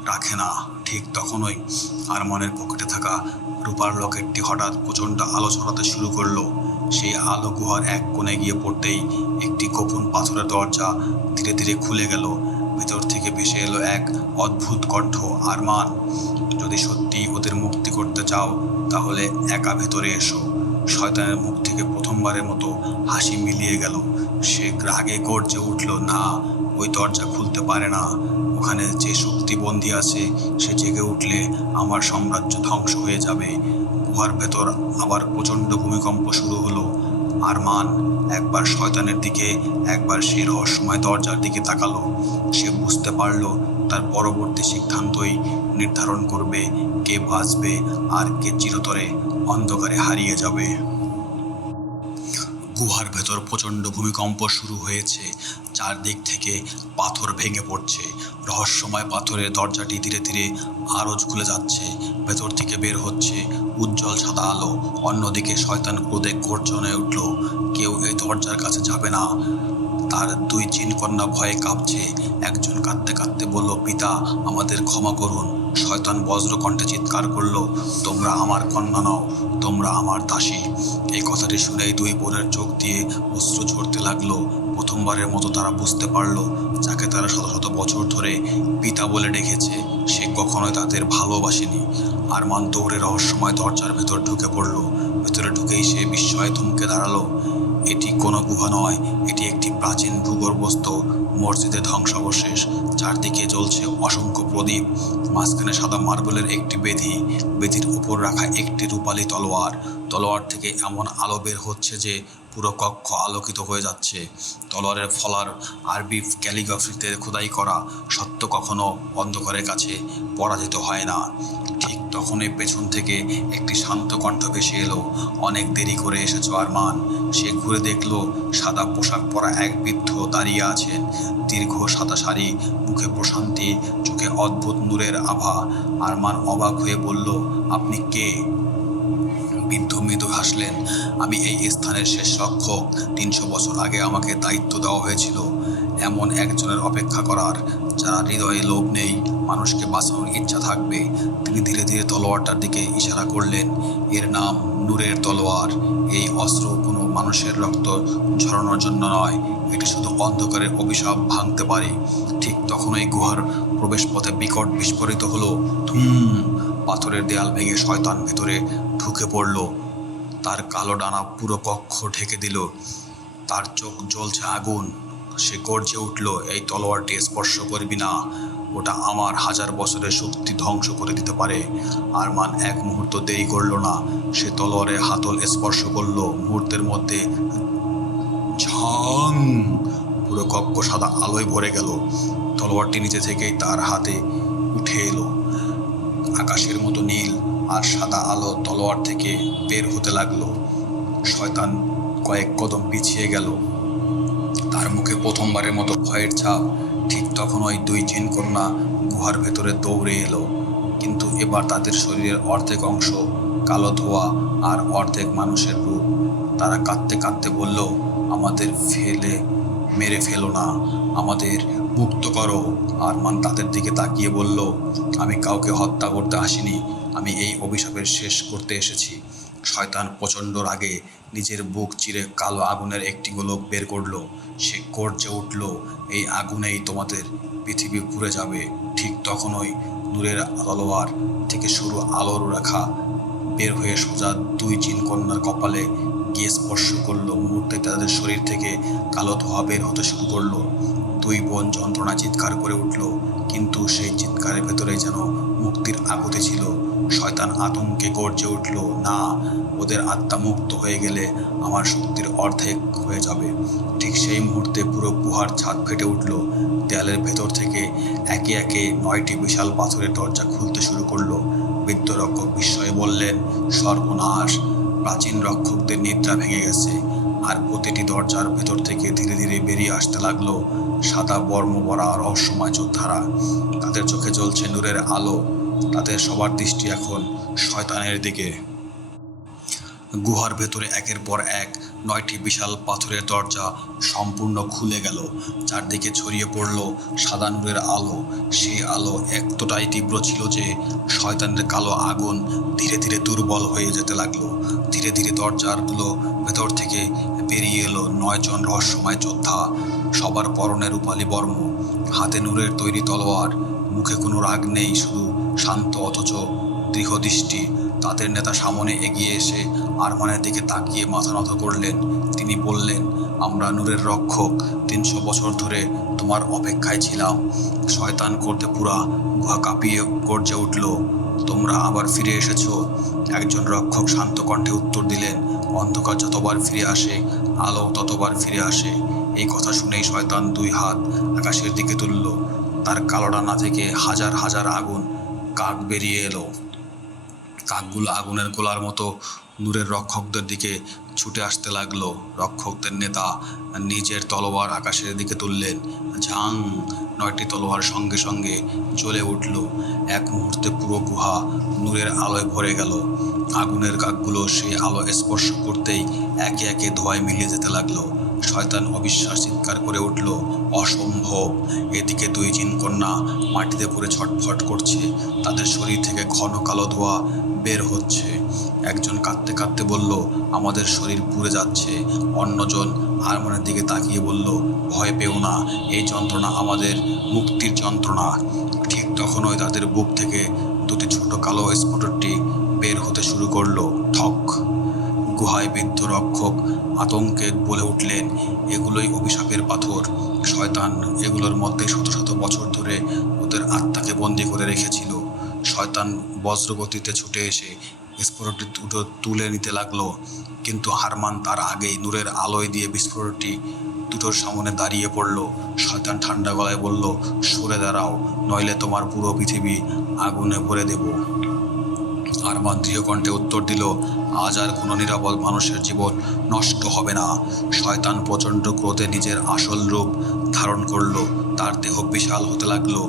রাখে না। ঠিক তখনই আরমানের পকেটে থাকা রূপার লকেটটি হঠাৎ প্রচণ্ড আলো ছড়াতে শুরু করলো। সেই আলো গুহার এক কোণে গিয়ে পড়তেই একটি গোপন পাথরের দরজা ধীরে ধীরে খুলে গেল। ভিতর থেকে ভেসে এলো এক অদ্ভুত কণ্ঠ, আরমান, যদি সত্যি ওদের মুক্তি করতে চাও তাহলে একা ভেতরে এসো। শয়তানের মুখ থেকে প্রথমবারের মতো হাসি মিলিয়ে গেল। সে রাগে গর্জে উঠল, না, ওই দরজা খুলতে পারে না। ওখানে যে শক্তি বন্দী আছে সে জেগে উঠলে আমার সাম্রাজ্য ধ্বংস হয়ে যাবে। গুহার ভেতর আবার প্রচণ্ড ভূমিকম্প শুরু হলো। আরমান একবার শয়তানের দিকে, একবার সেই রহস্যময় দরজার দিকে তাকালো। সে বুঝতে পারল তার পরবর্তী সিদ্ধান্তই নির্ধারণ করবে কে বাঁচবে আর কে চিরতরে অন্ধকারে হারিয়ে যাবে। গুহার ভেতর প্রচণ্ড ভূমিকম্প শুরু হয়েছে। চারদিক থেকে পাথর ভেঙে পড়ছে। রহস্যময় পাথরের দরজাটি ধীরে ধীরে আরও খুলে যাচ্ছে। ভেতর থেকে বের হচ্ছে উজ্জ্বল সাদা আলো। অন্যদিকে শয়তান ক্রোধে গর্জনে উঠল, কেউ এই দরজার কাছে যাবে না। তার দুই জিনকন্যা ভয়ে কাঁপছে। একজন কাঁদতে কাঁদতে বলল, পিতা, আমাদের ক্ষমা করুন। শয়তান বজ্রকণ্ঠে চিৎকার করল, তোমরা আমার কন্যা নও, তোমরা আমার দাসী। এই কথাটি শুনেই দুই বোনের চোখ দিয়ে অশ্রু ঝরতে লাগলো। প্রথমবারের মতো তারা বুঝতে পারল যাকে তারা শত শত বছর ধরে পিতা বলে ডেকেছে সে কখনোই তাদের ভালোবাসেনি। আরমান দৌড়ে রহস্যময় দরজার ভেতর ঢুকে পড়ল। ভেতরে ঢুকেই সে বিস্ময়ে থমকে দাঁড়ালো। এটি কোনো গুহা নয়, এটি একটি প্রাচীন ভূগর্ভস্থ মসজিদের ধ্বংসাবশেষ। চারদিকে জ্বলছে অসংখ্য প্রদীপ। মাঝখানে সাদা মার্বেলের একটি বেদি, বেদির উপর রাখা একটি রূপালী তলোয়ার। তলোয়ার থেকে এমন আলো বের হচ্ছে যে পুরো কক্ষ আলোকিত হয়ে যাচ্ছে। তলোয়ারের ফলার আরবি ক্যালিগ্রাফিতে খোদাই করা, সত্য কখনো অন্ধকারের কাছে পরাজিত হয় না। ঠিক তখনই পেছন থেকে একটি শান্ত কণ্ঠ ভেসে এলো, অনেক দেরি করে এসেছো আরমান। সে ঘুরে দেখলো সাদা পোশাক পরা এক বৃদ্ধ দাঁড়িয়ে আছেন। দীর্ঘ সাদা শাড়ি, মুখে প্রশান্তি, চোখে অদ্ভুত নূরের আভা। আরমান অবাক হয়ে বলল, আপনি কে? বৃদ্ধ মৃদু হাসলেন, আমি এই স্থানের শেষ রক্ষক। 300 বছর আগে আমাকে দায়িত্ব দেওয়া হয়েছিল এমন একজনের অপেক্ষা করার, যারা হৃদয়ে লোভ নেই, মানুষকে বাঁচানোর ইচ্ছা থাকবে। তিনি ধীরে ধীরে তলোয়ারটার দিকে ইশারা করলেন, এর নাম নূরের তলোয়ার। এই অস্ত্র কোনো মানুষের রক্ত ঝরানোর জন্য নয়, এটি শুধু অন্ধকারের অভিশাপ ভাঙতে পারে। ঠিক তখনই গুহার প্রবেশপথে বিকট বিস্ফোরিত হলো। ধুম! পাথরের দেয়াল ভেঙে শয়তান ভেতরে ঢুকে পড়ল। তার কালো ডানা পুরো কক্ষ ঢেকে দিল। তার চোখ জ্বলছে আগুন। সে গর্জে উঠল, এই তলোয়ারটি স্পর্শ করবি না, ওটা আমার 1000 বছরের শক্তি ধ্বংস করে দিতে পারে। আরমান এক মুহূর্ত দেরি করল না। সে তলোয়ারের হাতল স্পর্শ করল। মুহূর্তের মধ্যে ঝং! পুরো কক্ষ সাদা আলোয় ভরে গেল। তলোয়ারটি নিচে থেকেই তার হাতে উঠে এলো। আকাশের মতো নীল আর সাদা আলো তলোয়ার থেকে বের হতে লাগলো। শয়তান কয়েক কদম পিছিয়ে গেল। তার মুখে প্রথমবারের মতো ভয়ের ছাপ। ঠিক তখন ওই দুই জিনকন্যা গুহার ভেতরে দৌড়ে এলো, কিন্তু এবার তাদের শরীরের অর্ধেক অংশ কালো ধোয়া আর অর্ধেক মানুষের রূপ। তারা কাঁদতে কাঁদতে বলল, আমাদের মেরে ফেলো না, আমাদের মুক্ত করো। আরমান তাদের দিকে তাকিয়ে বলল, আমি কাউকে হত্যা করতে আসিনি, আমি এই অভিশাপের শেষ করতে এসেছি। শয়তান প্রচণ্ড রাগে নিজের বুক চিরে কালো আগুনের একটি গোলক বের করলো। সে গর্জে উঠল, এই আগুনেই তোমাদের পৃথিবী পুড়ে যাবে। ঠিক তখনই নূরের তলোয়ার থেকে সরু আলোর রেখা বের হয়ে সোজা দুই জিনকন্যার কপালে গিয়ে স্পর্শ করলো। মুহূর্তে তাদের শরীর থেকে কালো ধোঁয়া বের হতে শুরু করলো। দুই বোন যন্ত্রণা চিৎকার করে উঠল, কিন্তু সেই চিৎকারের ভেতরে যেন মুক্তির আকুতি ছিল। শয়তান আতঙ্কে গর্জে উঠল, না, ওদের আত্মা মুক্ত হয়ে গেলে আমার শক্তির অর্ধেক হয়ে যাবে। ঠিক সেই মুহূর্তে পুরো গুহার ছাদ ফেটে উঠল। দেয়ালের ভেতর থেকে একে একে 9টি বিশাল পাথরের দরজা খুলতে শুরু করলো। বৃদ্ধ রক্ষক বিস্ময়ে বললেন, সর্বনাশ! প্রাচীন রক্ষকদের নিদ্রা ভেঙে গেছে। আর প্রতিটি দরজার ভেতর থেকে ধীরে ধীরে বেরিয়ে আসতে লাগলো সাদা বর্ম পরা রহস্যময় যোদ্ধারা। তাদের চোখে জ্বলছে নূরের আলো। তাদের সবার দৃষ্টি এখন শয়তানের দিকে। গুহার ভেতরে একের পর এক 9টি বিশাল পাথরের দরজা সম্পূর্ণ খুলে গেল। চারদিকে ছড়িয়ে পড়ল সাদা নূরের আলো। সেই আলো এতটাই তীব্র ছিল যে শয়তানের কালো আগুন ধীরে ধীরে দুর্বল হয়ে যেতে লাগলো। ধীরে ধীরে দরজাগুলো ভেতর ভেতর থেকে বেরিয়ে এলো 9 জন রহস্যময় যোদ্ধা। সবার পরনে রূপালী বর্ম, হাতে নূরের তৈরি তলোয়ার, মুখে কোনো রাগ নেই, শুধু শান্ত অথচ দৃঢ়দৃষ্টি। তাদের নেতা সামনে এগিয়ে এসে আরমানের দিকে তাকিয়ে মাথা নত করলেন। তিনি বললেন, আমরা নূরের রক্ষক, 300 বছর ধরে তোমার অপেক্ষায় ছিলাম। শয়তান করতে পুরা গুহা কাঁপিয়ে গর্জে উঠল, তোমরা আবার ফিরে এসেছো। একজন রক্ষক শান্ত কণ্ঠে উত্তর দিলেন, অন্ধকার যতবার ফিরে আসে আলো ততবার ফিরে আসে। এই কথা শুনেই শয়তান 2 হাত আকাশের দিকে তুলল। তার কালো ডানা থেকে হাজার হাজার আগুন কাক বেরিয়ে এলো। কাকগুলো আগুনের গোলার মতো নূরের রক্ষকদের দিকে ছুটে আসতে লাগলো। রক্ষকদের নেতা নিজের তলোয়ার আকাশের দিকে তুললেন। ঝাং! 9টি তলোয়ার সঙ্গে সঙ্গে জ্বলে উঠল। এক মুহূর্তে পুরো গুহা নূরের আলোয় ভরে গেল। আগুনের কাকগুলো সেই আলো স্পর্শ করতেই একে একে ধোঁয়ায় মিলিয়ে যেতে লাগলো। শয়তান অবিশ্বাস চিৎকার করে উঠল, অসম্ভব! এদিকে 2 জিন কন্যা মাটিতে পড়ে ছটফট করছে, তাদের শরীর থেকে ঘন কালো ধোঁয়া বের হচ্ছে। একজন কাঁদতে কাঁদতে বলল, আমাদের শরীর পুড়ে যাচ্ছে। অন্যজন আরমানের দিকে তাকিয়ে বলল, ভয় পেও না, এই যন্ত্রণা আমাদের মুক্তির যন্ত্রণা। ঠিক তখনই তাদের বুক থেকে 2টি ছোট কালো স্ফুটটি বের হতে শুরু করলো। ঠক! গুহায় বিদ্ধ রক্ষক আতঙ্কে বলে উঠলেন, এগুলোই অভিশাপের পাথর। শয়তান এগুলোর মধ্যে শত শত বছর ধরে ওদের আত্মাকে বন্দি করে রেখেছিল। শয়তান বজ্রগতিতে ছুটে এসে বিস্ফোরকটি তুলে নিতে লাগলো, কিন্তু আরমান তার আগেই নূরের আলোয় দিয়ে বিস্ফোরকটি দুটোর সামনে দাঁড়িয়ে পড়ল। শয়তান ঠান্ডা গলায় বলল, সরে দাঁড়াও, নইলে তোমার পুরো পৃথিবী আগুনে ভরে দেব। আরমান দৃঢ় কণ্ঠে উত্তর দিল, আজ আর কোনো নিরাপদ মানুষের জীবন নষ্ট হবে না। শয়তান প্রচণ্ড ক্রোধে নিজের আসল রূপ ধারণ করলো। তার দেহ বিশাল হতে লাগলো,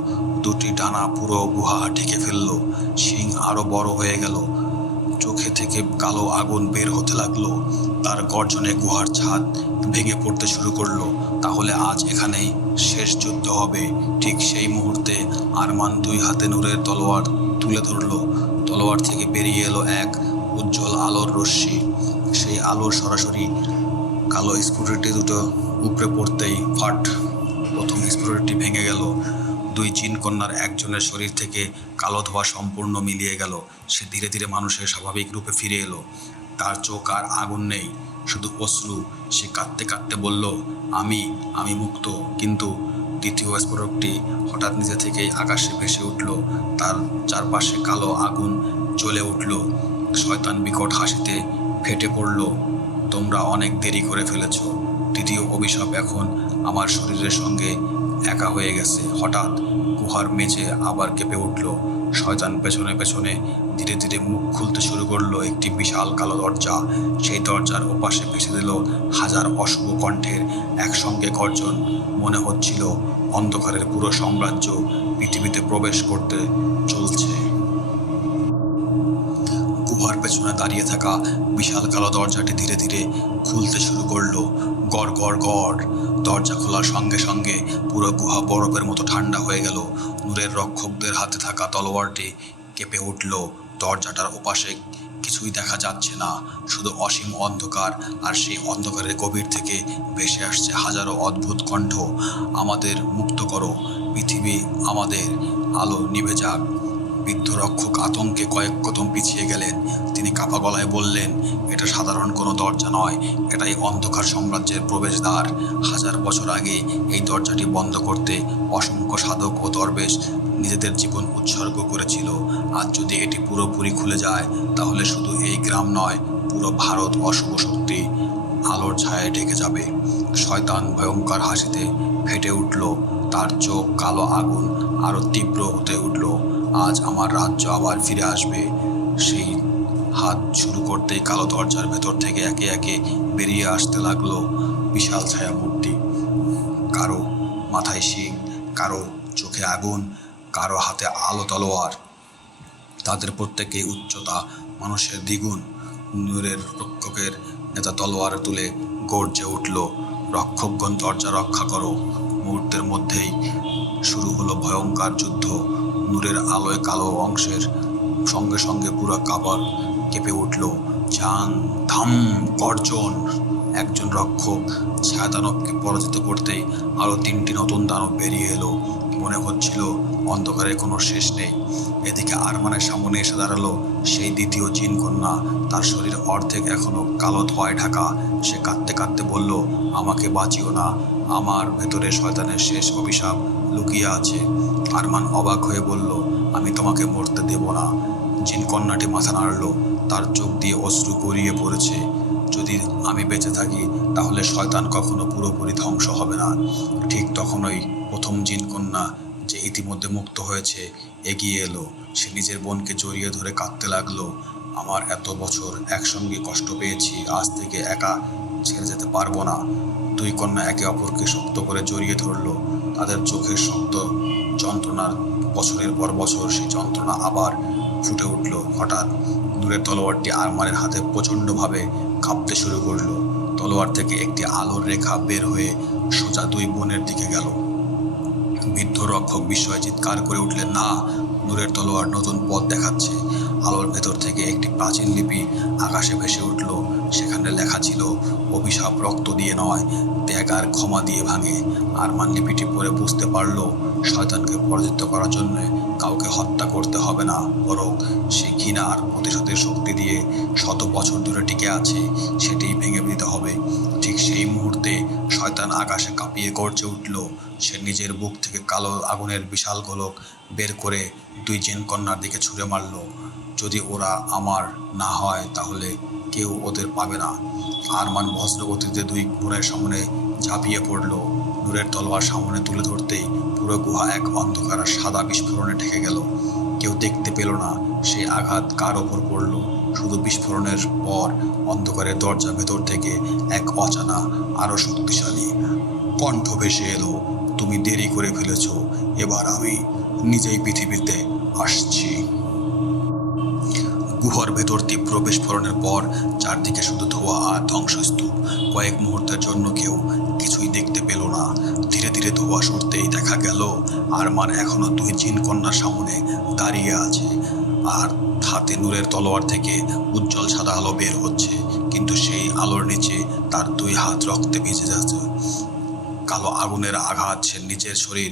2টি ডানা পুরো গুহা ঢেকে ফেললো। শিং আরো বড় হয়ে গেল, চোখে থেকে কালো আগুন বের হতে লাগলো। তার গর্জনে গুহার ছাদ ভেঙে পড়তে শুরু করলো। তাহলে আজ এখানেই শেষ যুদ্ধ হবে। ঠিক সেই মুহূর্তে আরমান 2 হাতে নূরের তলোয়ার তুলে ধরলো। তলোয়ার থেকে বেরিয়ে এলো এক উজ্জ্বল আলোর রশ্মি। সেই আলোর সরাসরি কালো স্ফুটটি দুটো উপড়ে পড়তেই ফাট! প্রথম স্ফুটটি ভেঙে গেল। 2 জিন কন্যার একজনের শরীর থেকে কালো ধোঁয়া সম্পূর্ণ মিলিয়ে গেল। সে ধীরে ধীরে মানুষের স্বাভাবিক রূপে ফিরে এলো। তার চোখ আর আগুন নেই, শুধু অশ্রু। সে কাঁদতে কাঁদতে বলল, আমি মুক্ত। কিন্তু দ্বিতীয় স্ফোরকটি হঠাৎ নিজে থেকেই আকাশে ভেসে উঠল। তার চারপাশে কালো আগুন জ্বলে উঠল। শয়তান বিকট হাসিতে ফেটে পড়ল, তোমরা অনেক দেরি করে ফেলেছ। তৃতীয় অভিশাপ এখন আমার শরীরের সঙ্গে একা হয়ে গেছে। হঠাৎ গুহার মেঝে আবার কেঁপে উঠল। শয়তান পেছনে পেছনে ধীরে ধীরে মুখ খুলতে শুরু করলো। একটি বিশাল কালো দরজা। সেই দরজার ওপাশে ভেসে দিল হাজার অশুভ কণ্ঠের একসঙ্গে গর্জন। মনে হচ্ছিল অন্ধকারের পুরো সাম্রাজ্য পৃথিবীতে প্রবেশ করতে চলছে। গুহার পেছনে দাঁড়িয়ে থাকা বিশাল কালো দরজাটি ধীরে ধীরে খুলতে শুরু করলো। গড় গড় গড়! দরজা খোলার সঙ্গে সঙ্গে পুরো গুহা বরফের মতো ঠান্ডা হয়ে গেল। নূরের রক্ষকদের হাতে থাকা তলোয়ারটি কেঁপে উঠল। দরজাটার ওপাশে কিছুই দেখা যাচ্ছে না, শুধু অসীম অন্ধকার। আর সেই অন্ধকারের গভীর থেকে ভেসে আসছে হাজারো অদ্ভুত কণ্ঠ, আমাদের মুক্ত করো, পৃথিবী আমাদের, আলো নিভে যাক। বৃদ্ধ রক্ষক আতঙ্কে কয়েক কদম পিছিয়ে গেলেন। তিনি কাঁপা গলায় বললেন, এটা সাধারণ কোনো দরজা নয়, এটাই অন্ধকার সাম্রাজ্যের প্রবেশদ্বার। 1000 বছর আগে এই দরজাটি বন্ধ করতে অসংখ্য সাধক ও দরবেশ নিজেদের জীবন উৎসর্গ করেছিল। আজ যদি এটি পুরোপুরি খুলে যায়, তাহলে শুধু এই গ্রাম নয়, পুরো ভারত অশুভ শক্তি আলোর ছায়ায় ঢেকে যাবে। শয়তান ভয়ঙ্কর হাসিতে ফেটে উঠল। তার চোখ কালো আগুন আরো তীব্র হতে উঠল। আজ আমার রাজ্য আবার ফিরে আসবে। সেই হাত শুরু করতেই কালো দরজার ভেতর থেকে একে একে বেরিয়ে আসতে লাগলো বিশাল ছায়া মূর্তি। কারো মাথায় শিং, কারো চোখে আগুন, কারো হাতে আলো তলোয়ার। তাদের প্রত্যেকেই উচ্চতা মানুষের দ্বিগুণ। নূরের রক্ষকের নেতা তলোয়ার তুলে গর্জে উঠল, রক্ষকগণ দরজা রক্ষা করো। মুহূর্তের মধ্যেই শুরু হলো ভয়ঙ্কর যুদ্ধ। নূরের আলোয় কালো অংশের সঙ্গে সঙ্গে পুরো কাবার কেঁপে উঠল। ঝাং ধাম গর্জন। একজন রক্ষক ছায়া দানবকে পরাজিত করতেই আরো 3টি নতুন দানব বেরিয়ে এলো। মনে হচ্ছিল অন্ধকারের কোনো শেষ নেই। এদিকে আরমানের সামনে এসে দাঁড়ালো সেই দ্বিতীয় জিন কন্যা। তার শরীর অর্ধেক এখনো কালো ধোঁয়ায় ঢাকা। সে কাঁদতে কাঁদতে বলল, আমাকে বাঁচিও না, আমার ভেতরে শয়তানের শেষ অভিশাপ লুকিয়ে আছে। আরমান অবাক হয়ে বলল, আমি তোমাকে মরতে দেব না। জিন কন্যাটি মাথা নাড়ল, তার চোখ দিয়ে অশ্রু গড়িয়ে পড়েছে। যদি আমি বেঁচে থাকি তাহলে শয়তান কখনো পুরোপুরি ধ্বংস হবে না। ঠিক তখনই প্রথম জিন কন্যা, যে ইতিমধ্যে মুক্ত হয়েছে, এগিয়ে এলো। সে নিজের বোনকে জড়িয়ে ধরে কাঁদতে লাগলো। আমার এত বছর একসঙ্গে কষ্ট পেয়েছি, আজ থেকে একা ছেড়ে যেতে পারবো না। দুই কন্যা একে অপরকে শক্ত করে জড়িয়ে ধরলো। তাদের চোখের শক্ত যন্ত্রণার বছরের পর বছর সেই যন্ত্রণা আবার ফুটে উঠল। হঠাৎ নূরের তলোয়ারটি আরমানের হাতে প্রচণ্ডভাবে কাঁপতে শুরু করলো। তলোয়ার থেকে একটি আলোর রেখা বের হয়ে সোজা দুই বোনের দিকে গেল। বৃদ্ধ রক্ষক বিস্ময়ে চিৎকার করে উঠলেন, না! নূরের তলোয়ার নতুন পথ দেখাচ্ছে। আলোর ভেতর থেকে একটি প্রাচীন লিপি আকাশে ভেসে উঠল। সেখানে লেখা ছিল, অভিশাপ রক্ত দিয়ে নয়, ত্যাগ আর ক্ষমা দিয়ে ভাঙে। আরমান লিপিটি পড়ে বুঝতে পারল, শয়তানকে পরাজিত করার জন্য কাউকে হত্যা করতে হবে না, বরং সে ঘৃণা আর প্রতিশোধের শক্তি দিয়ে শত বছর ধরে টিকে আছে, সেটিই ভেঙে দিতে হবে। ঠিক সেই মুহূর্তে শয়তান আকাশে কাঁপিয়ে গর্জে উঠল। সে নিজের বুক থেকে কালো আগুনের বিশাল গোলক বের করে দুই জিন কন্যার দিকে ছুঁড়ে মারল। যদি ওরা আমার না হয় তাহলে কেউ ওদের পাবে না। আরমান বজ্রগতিতে দুই বোনের সামনে ঝাঁপিয়ে পড়ল। নূরের তলোয়ার সামনে তুলে ধরতেই পুরো গুহা এক অন্ধকার আর সাদা বিস্ফোরণে ঢেকে গেল। কেউ দেখতে পেল না সেই আঘাত কার ওপর পড়ল। শুধু বিস্ফোরণের পর অন্ধকারের দরজা ভেতর থেকে এক অজানা আরো শক্তিশালী কণ্ঠ ভেসে এলো, তুমি দেরি করে ফেলেছ, এবার আমি নিজেই পৃথিবীতে আসছি। গুহার ভেতর তীব্র বিস্ফোরণের পর চারদিকে শুধু ধোঁয়া আর ধ্বংসস্তূপ। কয়েক মুহূর্তের জন্য কেউ কিছুই দেখতে পেল না। ধীরে ধীরে ধোঁয়া সরতেই দেখা গেল আরমান এখনো দুই জিন কন্যার সামনে দাঁড়িয়ে আছে, আর হাতে নূরের তলোয়ার থেকে উজ্জ্বল সাদা আলো বের হচ্ছে। কিন্তু সেই আলোর নিচে তার দুই হাত রক্তে ভিজে যাচ্ছে। কালো আগুনের আঘাত সে নিজের শরীর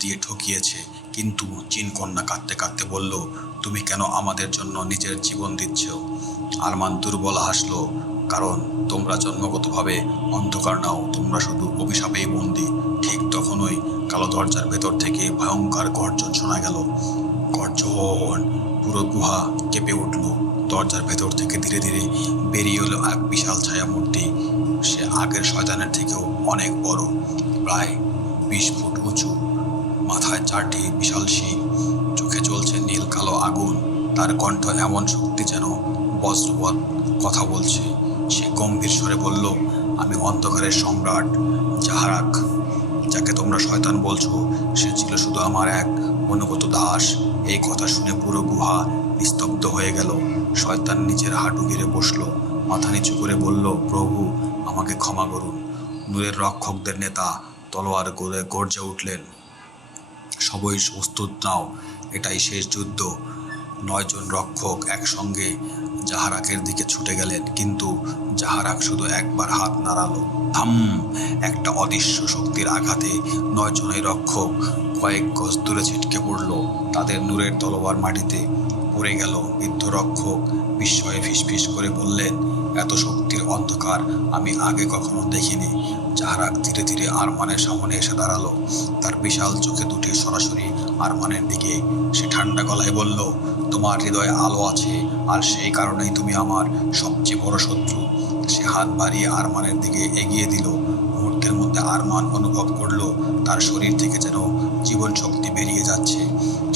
দিয়ে ঠকিয়েছে। কিন্তু জিন কন্যা কাঁদতে কাঁদতে বলল, তুমি কেন আমাদের জন্য নিজের জীবন দিচ্ছ? আরমান দুর্বল হাসলো, কারণ তোমরা জন্মগতভাবে অন্ধকার নাও, তোমরা শুধু অভিশাপেই বন্দী। ঠিক তখনই কালো দরজার ভেতর থেকে ভয়ঙ্কর গর্জন শোনা গেল। গর্জন! পুরো গুহা কেঁপে উঠল। দরজার ভেতর থেকে ধীরে ধীরে বেরিয়ে এলো এক বিশাল ছায়ামূর্তি। সে আগের শয়তানের থেকেও অনেক বড়, প্রায় 20 ফুট উঁচু। মাথায় 4টি বিশাল শিং, চোখে জ্বলছে নীল কালো আগুন। তার কণ্ঠ এমন শক্তি যেন বজ্রবৎ কথা বলছে। সে গম্ভীর স্বরে বলল, আমি অন্ধকারের সম্রাট জাহারাক। যাকে তোমরা শয়তান বলছো, সে ছিল শুধু আমার এক অনুগত দাস। এই কথা শুনে পুরো গুহা নিস্তব্ধ হয়ে গেল। শয়তান নিজের হাঁটু গেড়ে বসলো, মাথা নিচু করে বলল, প্রভু, আমাকে ক্ষমা করুন। নূরের রক্ষকদের নেতা তলোয়ার করে গর্জে উঠলেন, সবাই প্রস্তুত নাও, এটাই শেষ যুদ্ধ। 9 জন রক্ষক একসঙ্গে জাহারাকের দিকে ছুটে গেলেন, কিন্তু জাহারাক শুধু একবার হাত নাড়ালো। থাম! একটা অদৃশ্য শক্তির আঘাতে 9 জনের রক্ষক কয়েক গজ দূরে ছিটকে পড়ল। তাদের নূরের তলোয়ার মাটিতে পড়ে গেল। বৃদ্ধ রক্ষক বিস্ময়ে ফিসফিস করে বললেন, এত শক্তির অন্ধকার আমি আগে কখনো দেখিনি। জাহারাক ধীরে ধীরে আরমানের সামনে এসে দাঁড়ালো। তার বিশাল চোখে দুটি সরাসরি আরমানের দিকে। সে ঠান্ডা গলায় বলল, তোমার হৃদয়ে আলো আছে, আর সেই কারণেই তুমি আমার সবচেয়ে বড় শত্রু। সে হাত বাড়িয়ে আরমানের দিকে এগিয়ে দিল। মুহূর্তের মধ্যে আরমান অনুভব করলো তার শরীর থেকে যেন জীবন শক্তি বেরিয়ে যাচ্ছে।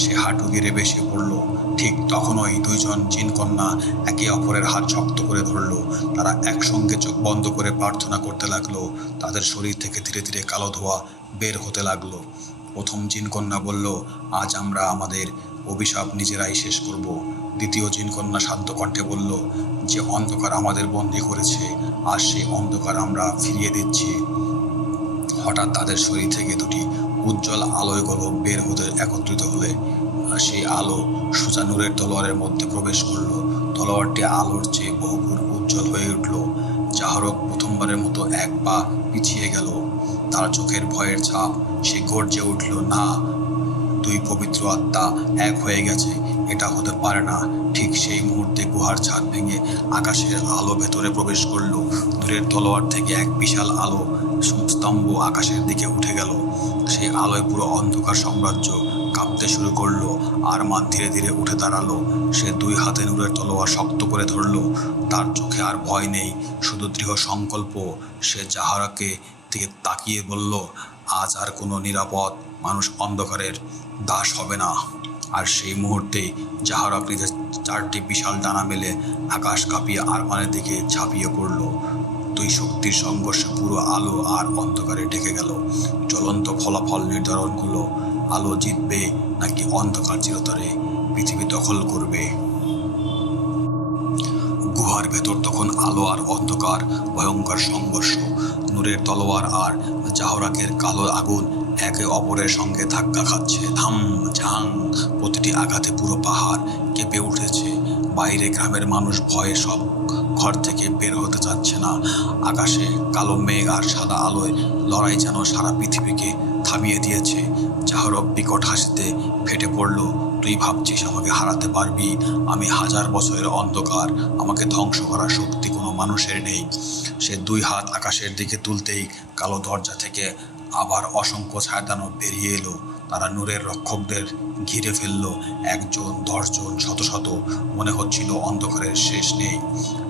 সে হাঁটু গেড়ে বসে পড়ল। ঠিক তখনই 2 জন জিন কন্যা একে অপরের হাত শক্ত করে ধরল। তারা একসঙ্গে চোখ বন্ধ করে প্রার্থনা করতে লাগলো। তাদের শরীর থেকে ধীরে ধীরে কালো ধোঁয়া বের হতে লাগলো। প্রথম জিন কন্যা বলল, আজ আমরা আমাদের অভিশাপ নিজেরাই শেষ করব। দ্বিতীয় জিন কন্যা শান্ত কণ্ঠে বলল, যে অন্ধকার আমাদের বন্দী করেছে, আর সেই অন্ধকার আমরা ফিরিয়ে দিচ্ছি। হঠাৎ তাদের শরীর থেকে 2টি উজ্জ্বল আলোয় গোলক বের হতে একত্রিত হলে সেই আলো সোজা নূরের তলোয়ারের মধ্যে প্রবেশ করলো। তলোয়ারটি আলোর চেয়ে বহুগুণ উজ্জ্বল হয়ে উঠল। জাহরক প্রথমবারের মতো এক পা পিছিয়ে গেল। তার চোখের ভয়ের ছাপ, সে গর্জে উঠল, না, দুই পবিত্র আত্মা এক হয়ে গেছে, এটা হতে পারে না। ঠিক সেই মুহূর্তে গুহার ছাদ ভেঙে আকাশের আলো ভেতরে প্রবেশ করলো। দূরের তলোয়ার থেকে এক বিশাল আলো স্তম্ভ আকাশের দিকে উঠে গেল। সেই আলোয় পুরো অন্ধকার সাম্রাজ্য কাঁপতে শুরু করলো। আরমান ধীরে ধীরে উঠে দাঁড়ালো। সে দুই হাতে নূরের তলোয়ার শক্ত করে ধরলো। তার চোখে আর ভয় নেই, শুধু দৃঢ় সংকল্প। সে জাহরকে দিকে তাকিয়ে বলল, আজ আর কোনো নিরাপদ মানুষ অন্ধকারের দাস হবে না। আর সেই মুহূর্তেই জাহরক নিজের 4টি বিশাল ডানা মেলে আকাশ কাঁপিয়ে আরমানের দিকে ঝাঁপিয়ে পড়ল। দুই শক্তির সংঘর্ষে পুরো আলো আর অন্ধকারে ঢেকে গেল। জ্বলন্ত ফলাফল নির্ধারণ হলো, আলো জিতবে নাকি অন্ধকার চিরতরে পৃথিবী দখল করবে। গুহার ভেতর তখন আলো আর অন্ধকার ভয়ঙ্কর সংঘর্ষ। নূরের তলোয়ার আর জাহরাকের কালো আগুন একে অপরের সঙ্গে ধাক্কা খাচ্ছে। ধাম ঝাং, প্রতিটি আঘাতে পুরো পাহাড় কেঁপে উঠেছে। বাইরে গ্রামের মানুষ ভয়ে সব ঘর থেকে বের হতে চাচ্ছে না। আকাশে কালো মেঘ আর সাদা আলোয় লড়াই যেন সারা পৃথিবীকে থামিয়ে দিয়েছে। জাহরক বিকট হাসিতে ফেটে পড়ল, তুই ভাবছিস আমাকে হারাতে পারবি? আমি 1000 বছরের অন্ধকার, আমাকে ধ্বংস করার শক্তি কোনো মানুষের নেই। সে দুই হাত আকাশের দিকে তুলতেই কালো দরজা থেকে আবার অসংখ্য ছায়াদানব বেরিয়ে এলো। তারা নূরের রক্ষকদের ঘিরে ফেলল। 1 জন, 10 জন, শত শত, মনে হচ্ছিল অন্ধকারের শেষ নেই।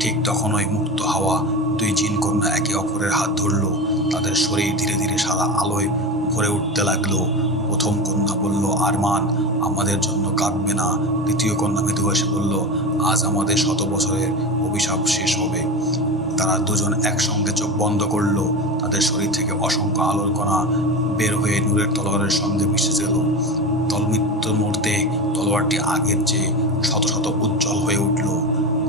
ঠিক তখনই মুক্ত হাওয়া 2 জিনকন্যা একে অপরের হাত ধরল। তাদের শরীর ধীরে ধীরে সাদা আলোয় ভরে উঠতে লাগলো। প্রথম কন্যা বলল, আরমান, আমাদের জন্য কাঁদবে না। দ্বিতীয় কন্যা মৃদু হেসে বলল, আজ আমাদের 100 বছরের অভিশাপ শেষ হবে। তারা দুজন একসঙ্গে চোখ বন্ধ করলো। তাদের শরীর থেকে অসংখ্য আলোর কণা বের হয়ে নূরের তলোয়ারের সঙ্গে মিশে গেল। মৃত্যুর মুহূর্তে তলোয়ারটি আগের চেয়ে শত শত উজ্জ্বল হয়ে উঠল।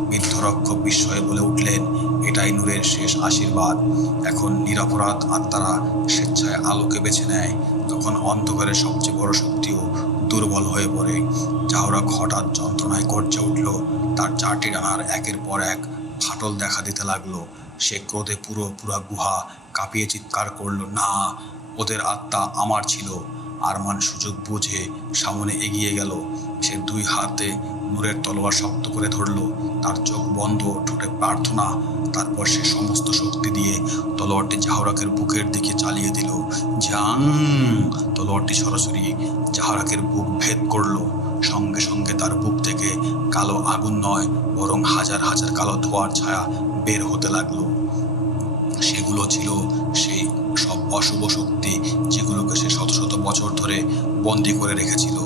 বৃদ্ধরক্ষক বিস্ময়ে বলে উঠলেন, এটাই নূরের শেষ আশীর্বাদ। এখন নিরপরাধ আত্মারা স্বেচ্ছায় আলোকে বেছে নেয়। তখন অন্ধকারের সবচেয়ে বড় শক্তিও দুর্বল হয়ে পড়ে। জাহরক হঠাৎ যন্ত্রণায় গর্জে উঠল। তার 4টি ডানার একের পর এক ফাটল দেখা দিতে লাগলো। সে ক্রোধে পুরো গুহা কাঁপিয়ে চিৎকার করলো, না, ওদের আত্মা আমার ছিল। আরমান সুযোগ বুঝে সামনে এগিয়ে গেল। সে 2 হাতে নূরের তলোয়ার শক্ত করে ধরল। তার চোখ বন্ধ, ঠোঁটে প্রার্থনা। তারপর সে সমস্ত শক্তি দিয়ে তলোয়ারটি জাহরাকের বুকের দিকে চালিয়ে দিল। ঝাং! তলোয়ারটি সরাসরি জাহরাকের বুক ভেদ করলো। সঙ্গে সঙ্গে তার বুক থেকে কালো আগুন নয়, বরং হাজার হাজার কালো ধোঁয়ার ছায়া বের হতে লাগলো। সেগুলো ছিল সেই সব অশুভ শক্তি যেগুলোকে সে শত শত বছর ধরে বন্দি করে রেখেছিল।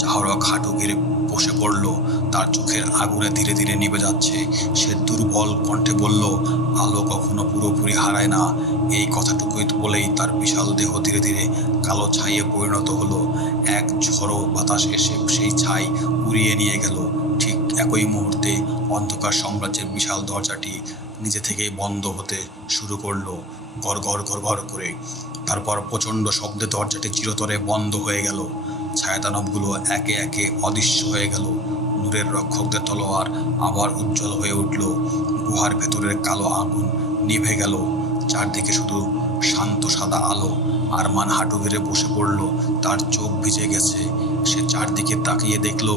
জাহরক হাঁটু গেড়ে বসে পড়ল। তার চোখের আগুনে ধীরে ধীরে নিভে যাচ্ছে। সে দুর্বল কণ্ঠে বলল, আলো কখনো পুরোপুরি হারায় না। এই কথাটুকুই বলেই তার বিশাল দেহ ধীরে ধীরে কালো ছাইয়ে পরিণত হলো। এক ঝড়ো বাতাস এসে সেই ছাই উড়িয়ে নিয়ে গেল। ঠিক একই মুহূর্তে অন্ধকার সাম্রাজ্যের বিশাল দরজাটি নিজে থেকেই বন্ধ হতে শুরু করলো, গড় গড় গড় গড় করে। তারপর প্রচণ্ড শব্দে দরজাটি চিরতরে বন্ধ হয়ে গেল। ছায়াদানবগুলো একে একে অদৃশ্য হয়ে গেল। নূরের রক্ষকদের তলোয়ার আবার উজ্জ্বল হয়ে উঠল। গুহার ভেতরের কালো আগুন নিভে গেল। চারদিকে শুধু শান্ত সাদা আলো। আরমান হাঁটু গেড়ে বসে পড়ল। তার চোখ ভিজে গেছে। সে চারদিকে তাকিয়ে দেখল,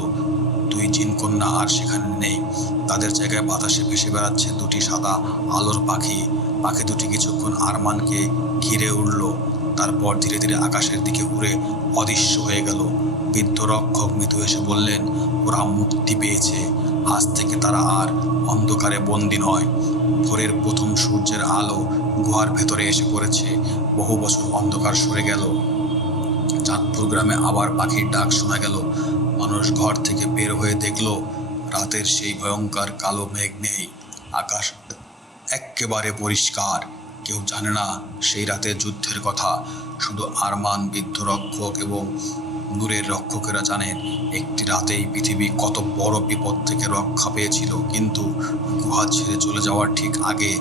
2 জিনকন্যা আর সেখানে নেই। তাদের জায়গায় বাতাসে ভেসে বেড়াচ্ছে 2টি সাদা আলোর পাখি। পাখি দুটি কিছুক্ষণ আরমানকে ঘিরে উড়ল, তারপর ধীরে ধীরে আকাশের দিকে উড়ে অদৃশ্য হয়ে গেল। বৃদ্ধ রক্ষক মৃদু এসে বললেন, ওরা মুক্তি পেয়েছে। আজ থেকে তারা আর অন্ধকারে বন্দী নয়। ভোরের প্রথম সূর্যের আলো গুহার ভেতরে এসে পড়েছে। বহু বছর অন্ধকার সরে গেল। চাঁদপুর গ্রামে আবার পাখির ডাক শোনা গেল। মানুষ ঘর থেকে বের হয়ে দেখল, রাতের সেই ভয়ঙ্কর কালো মেঘ নেই। আকাশ এক্কেবারে পরিষ্কার। কেউ জানে না সেই রাতের যুদ্ধের কথা। শুধু আরমান, বৃদ্ধ রক্ষক এবং নূরের রক্ষকেরা জানেন একটি রাতেই পৃথিবী কত বড় বিপদ থেকে রক্ষা পেয়েছিল। কিন্তু গুহা ছেড়ে চলে যাওয়ার ঠিক আগে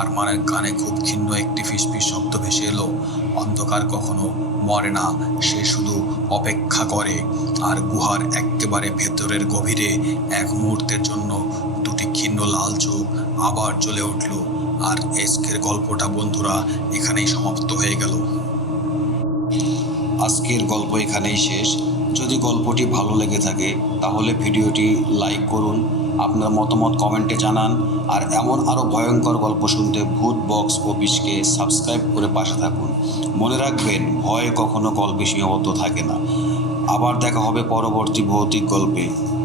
আরমানের কানে খুব ক্ষীণ একটি ফিসফিস শব্দ ভেসে এলো, অন্ধকার কখনো মরে না, সে শুধু অপেক্ষা করে। আর গুহার একেবারে ভেতরের গভীরে এক মুহূর্তের জন্য 2টি ক্ষীণ লাল চোখ আবার জ্বলে উঠল। আর আজকের গল্পটা বন্ধুরা এখানেই সমাপ্ত হয়ে গেল। আজকের গল্প এখানেই শেষ। যদি গল্পটি ভালো লেগে থাকে তাহলে ভিডিওটি লাইক করুন, আপনার মতামত কমেন্টে জানান। আর এমন আরও ভয়ঙ্কর গল্প শুনতে ভূত বক্স অফিসকে সাবস্ক্রাইব করে পাশে থাকুন। মনে রাখবেন, ভয় কখনো গল্পে সীমাবদ্ধ থাকে না। আবার দেখা হবে পরবর্তী ভৌতিক গল্পে।